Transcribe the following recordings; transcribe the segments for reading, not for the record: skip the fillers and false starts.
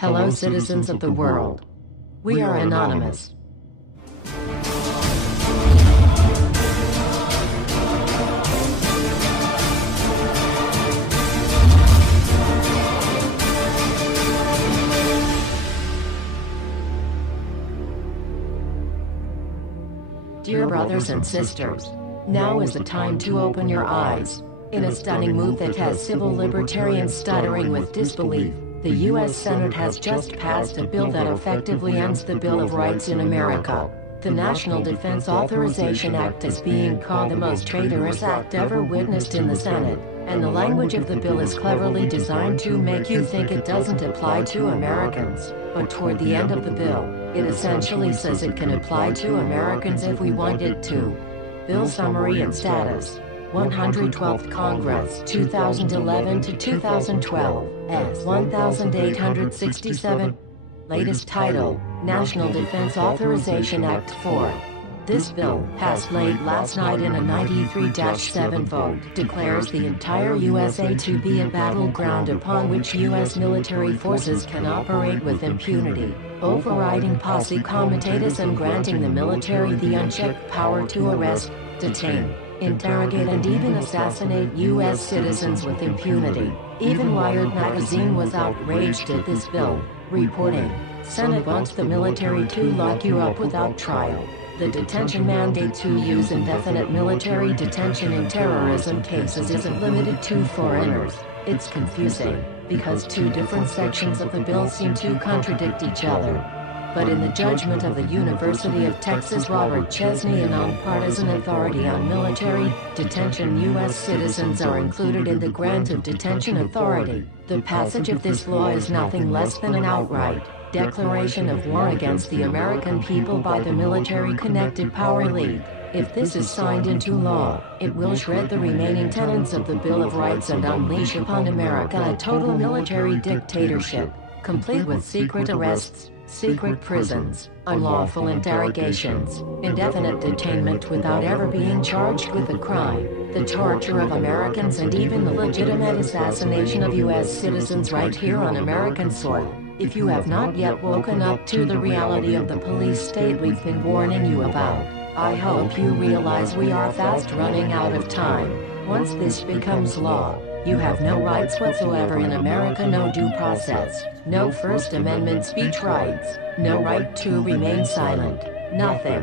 Hello, citizens of the world. We are anonymous. Dear brothers and sisters, now is the time to open your eyes. In a stunning move that has civil libertarians stuttering with disbelief, the U.S. Senate has just passed a bill that effectively ends the Bill of Rights in America. The National Defense Authorization Act is being called the most traitorous act ever witnessed in the Senate, and the language of the bill is cleverly designed to make you think it doesn't apply to Americans. But toward the end of the bill, it essentially says it can apply to Americans if we want it to. Bill summary and status. 112th Congress, 2011 to 2012, S. 1867. Latest title, National Defense Authorization Act 4. This bill, passed late last night in a 93-7 vote, declares the entire USA to be a battleground upon which U.S. military forces can operate with impunity, overriding Posse Comitatus and granting the military the unchecked power to arrest, detain, interrogate and even assassinate U.S. citizens with impunity. Even Wired magazine was outraged at this bill, reporting, "Senate wants the military to lock you up without trial. The detention mandate to use indefinite military detention in terrorism cases isn't limited to foreigners." It's confusing, because two different sections of the bill seem to contradict each other. But in the judgment of the University of Texas Robert Chesney, a nonpartisan authority on military detention, U.S. citizens are included in the grant of detention authority. The passage of this law is nothing less than an outright declaration of war against the American people by the military-connected power elite. If this is signed into law, it will shred the remaining tenets of the Bill of Rights and unleash upon America a total military dictatorship, complete with secret arrests, secret prisons, unlawful interrogations, indefinite detainment without ever being charged with a crime, the torture of Americans and even the legitimate assassination of U.S. citizens right here on American soil. If you have not yet woken up to the reality of the police state we've been warning you about, I hope you realize we are fast running out of time. Once this becomes law, you have no rights whatsoever in America, no due process, no First Amendment speech rights, no right to remain silent, nothing.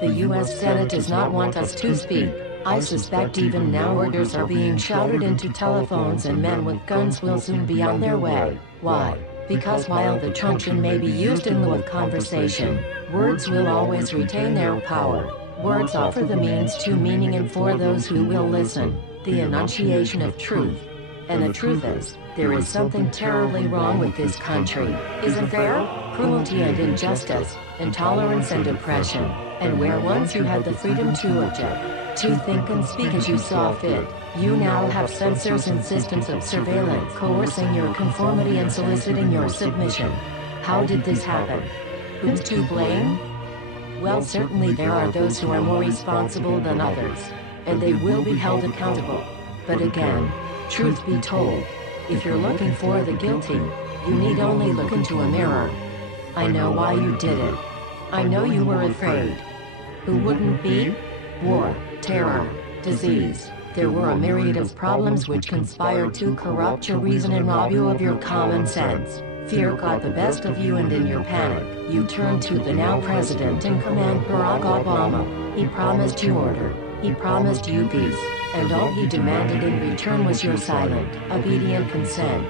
The U.S. Senate does not want us to speak. I suspect even now orders are being shouted into telephones and men with guns will soon be on their way. Why? Because while the truncheon may be used in lieu of conversation, words will always retain their power. Words offer the means to meaning, and for those who will listen, the enunciation of truth. And the truth is, there is something terribly wrong with this country, isn't there? Cruelty and injustice, intolerance and oppression, and where once you had the freedom to object, to think and speak as you saw fit, you now have censors and systems of surveillance coercing your conformity and soliciting your submission. How did this happen? Who's to blame? Well, certainly there are those who are more responsible than others, and they will be held accountable. But again, truth be told, if you're looking for the guilty, you need only look into a mirror. I know why you did it. I know you were afraid. Who wouldn't be? War, terror, disease. There were a myriad of problems which conspired to corrupt your reason and rob you of your common sense. Fear got the best of you, and in your panic, you turned to the now president in command, Barack Obama. He promised you order. He promised you peace, and all he demanded in return was your silent, obedient consent.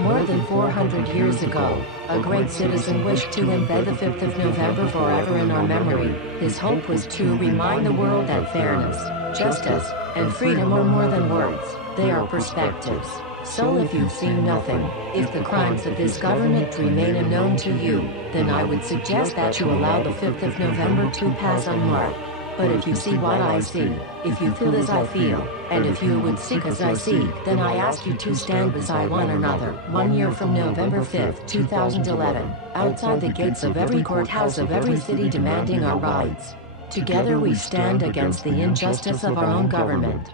More than 400 years ago, a great citizen wished to embed the 5th of November forever in our memory. His hope was to remind the world that fairness, justice, and freedom are more than words, they are perspectives. So if you've seen nothing, if the crimes of this government remain unknown to you, then I would suggest that you allow the 5th of November to pass unmarked. But if you see what I see, if you feel as I feel, and if you would seek as I seek, then I ask you to stand beside one another, 1 year from November 5th, 2011, outside the gates of every courthouse of every city demanding our rights. Together we stand against the injustice of our own government.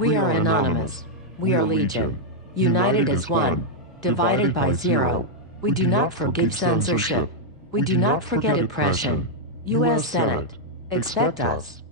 We are anonymous. We are legion. United as one. divided by 0. We do not forgive censorship. We do not forget oppression. U.S. Senate. Expect us.